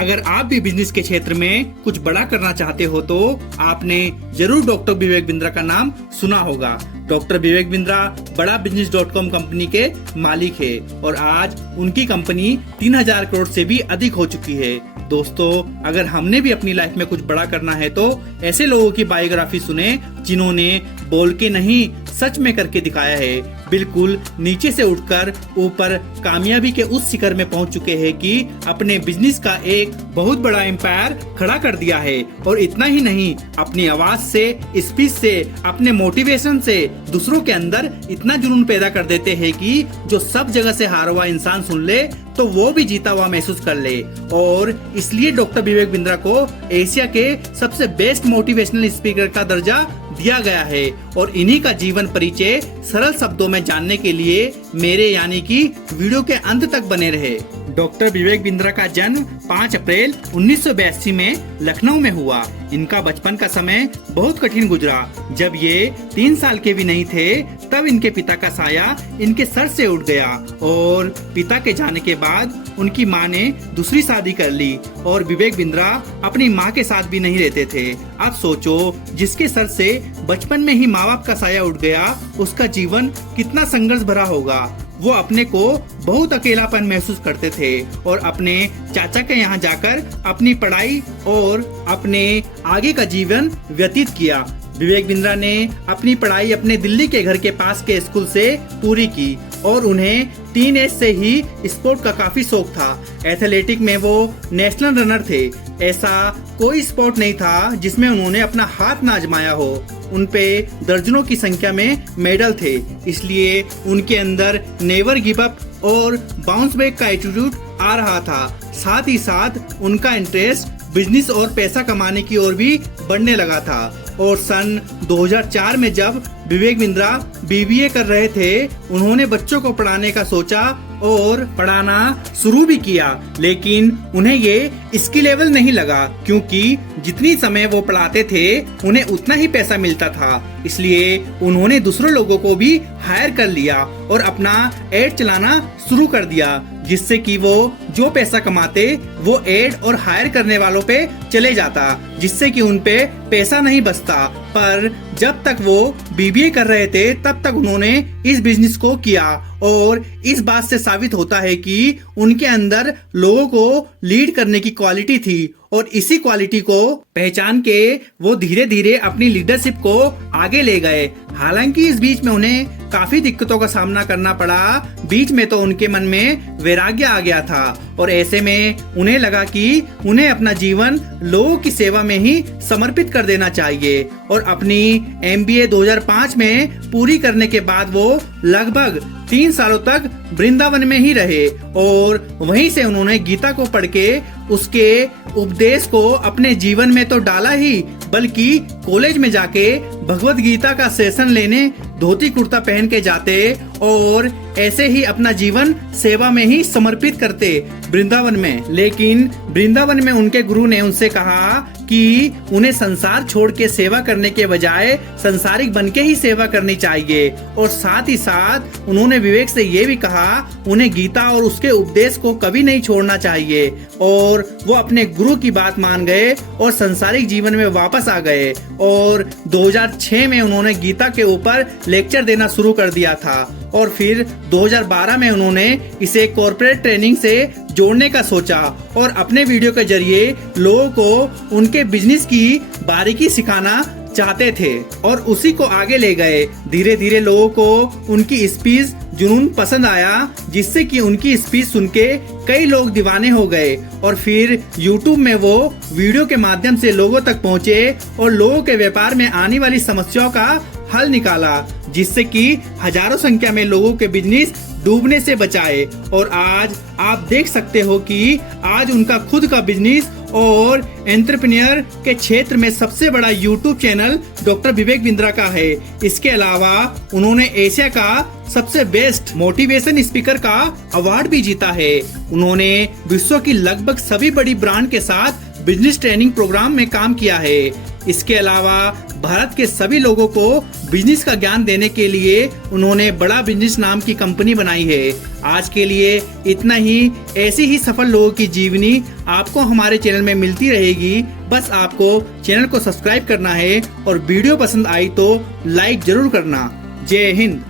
अगर आप भी बिजनेस के क्षेत्र में कुछ बड़ा करना चाहते हो तो आपने जरूर डॉक्टर विवेक बिंद्रा का नाम सुना होगा। डॉक्टर विवेक बिंद्रा बड़ा बिजनेस.com कंपनी के मालिक है और आज उनकी कंपनी 3000 करोड़ से भी अधिक हो चुकी है। दोस्तों, अगर हमने भी अपनी लाइफ में कुछ बड़ा करना है तो ऐसे लोगों की बायोग्राफी सुने जिन्होंने बोल के नहीं सच में करके दिखाया है। बिल्कुल नीचे से उठकर ऊपर कामयाबी के उस शिखर में पहुंच चुके हैं कि अपने बिजनेस का एक बहुत बड़ा एम्पायर खड़ा कर दिया है। और इतना ही नहीं, अपनी आवाज से, स्पीच से, अपने मोटिवेशन से दूसरों के अंदर इतना जुनून पैदा कर देते हैं कि जो सब जगह से हारा हुआ इंसान सुन ले तो वो भी जीता हुआ महसूस कर ले। और इसलिए डॉक्टर विवेक बिंद्रा को एशिया के सबसे बेस्ट मोटिवेशनल स्पीकर का दर्जा दिया गया है। और इन्हीं का जीवन परिचय सरल शब्दों में जानने के लिए मेरे यानी कि वीडियो के अंत तक बने रहे। डॉक्टर विवेक बिंद्रा का जन्म 5 अप्रैल 1982 में लखनऊ में हुआ। इनका बचपन का समय बहुत कठिन गुजरा। जब ये 3 साल के भी नहीं थे तब इनके पिता का साया इनके सर से उठ गया और पिता के जाने के बाद उनकी मां ने दूसरी शादी कर ली और विवेक बिंद्रा अपनी मां के साथ भी नहीं रहते थे। अब सोचो, जिसके सर से बचपन में ही माँ बाप का साया उठ गया उसका जीवन कितना संघर्ष भरा होगा। वो अपने को बहुत अकेलापन महसूस करते थे और अपने चाचा के यहाँ जाकर अपनी पढ़ाई और अपने आगे का जीवन व्यतीत किया। विवेक बिंद्रा ने अपनी पढ़ाई अपने दिल्ली के घर के पास के स्कूल से पूरी की और उन्हें टीन एज से ही स्पोर्ट का काफी शौक था। एथलेटिक में वो नेशनल रनर थे। ऐसा कोई स्पोर्ट नहीं था जिसमें उन्होंने अपना हाथ ना आजमाया हो। उनपे दर्जनों की संख्या में मेडल थे, इसलिए उनके अंदर नेवर गिव अप और बाउंस बैक का एटीट्यूड आ रहा था। साथ ही साथ उनका इंटरेस्ट बिजनेस और पैसा कमाने की ओर भी बढ़ने लगा था। और सन 2004 में जब विवेक बिंद्रा बीबीए कर रहे थे, उन्होंने बच्चों को पढ़ाने का सोचा और पढ़ाना शुरू भी किया, लेकिन उन्हें ये इसकी लेवल नहीं लगा क्योंकि जितनी समय वो पढ़ाते थे उन्हें उतना ही पैसा मिलता था। इसलिए उन्होंने दूसरे लोगों को भी हायर कर लिया और अपना एड चलाना शुरू कर दिया, जिससे कि वो जो पैसा कमाते वो एड और हायर करने वालों पे चले जाता, जिससे कि उन पे पैसा नहीं बचता। पर जब तक वो बीबीए कर रहे थे तब तक उन्होंने इस बिजनेस को किया और इस बात से साबित होता है कि उनके अंदर लोगों को लीड करने की क्वालिटी थी और इसी क्वालिटी को पहचान के वो धीरे धीरे अपनी लीडरशिप को आगे ले गए। हालांकि इस बीच में उन्हें काफी दिक्कतों का सामना करना पड़ा। बीच में तो उनके मन में वैराग्य आ गया था और ऐसे में उन्हें लगा कि उन्हें अपना जीवन लोगों की सेवा में ही समर्पित कर देना चाहिए। और अपनी MBA 2005 में पूरी करने के बाद वो लगभग 3 सालों तक वृंदावन में ही रहे और वहीं से उन्होंने गीता को पढ़ के उसके उपदेश को अपने जीवन में तो डाला ही, बल्कि कॉलेज में जाके भगवत गीता का सेशन लेने धोती कुर्ता पहन के जाते और ऐसे ही अपना जीवन सेवा में ही समर्पित करते वृंदावन में। लेकिन वृंदावन में उनके गुरु ने उनसे कहा कि उन्हें संसार छोड़ के सेवा करने के बजाय संसारिक बन के ही सेवा करनी चाहिए। और साथ ही साथ उन्होंने विवेक से ये भी कहा उन्हें गीता और उसके उपदेश को कभी नहीं छोड़ना चाहिए। और वो अपने गुरु की बात मान गए और संसारिक जीवन में वापस आ गए और 2006 में उन्होंने गीता के ऊपर लेक्चर देना शुरू कर दिया था और फिर 2012 में उन्होंने इसे कॉर्पोरेट ट्रेनिंग से जोड़ने का सोचा और अपने वीडियो के जरिए लोगों को उनके बिजनेस की बारीकी सिखाना चाहते थे और उसी को आगे ले गए। धीरे धीरे लोगों को उनकी स्पीच जुनून पसंद आया, जिससे कि उनकी स्पीच सुन के कई लोग दीवाने हो गए और फिर YouTube में वो वीडियो के माध्यम से लोगों तक पहुंचे और लोगों के व्यापार में आने वाली समस्याओं का हल निकाला, जिससे कि हजारों संख्या में लोगों के बिजनेस डूबने से बचाए। और आज आप देख सकते हो कि आज उनका खुद का बिजनेस और एंटरप्रेन्योर के क्षेत्र में सबसे बड़ा YouTube channel doctor Vivek Bindra का है। इसके अलावा उन्होंने एशिया का सबसे बेस्ट मोटिवेशन स्पीकर का अवार्ड भी जीता है। उन्होंने विश्व की लगभग सभी बड़ी ब्रांड के साथ बिजनेस ट्रेनिंग प्रोग्राम में काम किया है। इसके अलावा भारत के सभी लोगों को बिजनेस का ज्ञान देने के लिए उन्होंने बड़ा बिजनेस नाम की कंपनी बनाई है। आज के लिए इतना ही। ऐसी ही सफल लोगों की जीवनी आपको हमारे चैनल में मिलती रहेगी। बस आपको चैनल को सब्सक्राइब करना है और वीडियो पसंद आई तो लाइक जरूर करना। जय हिंद।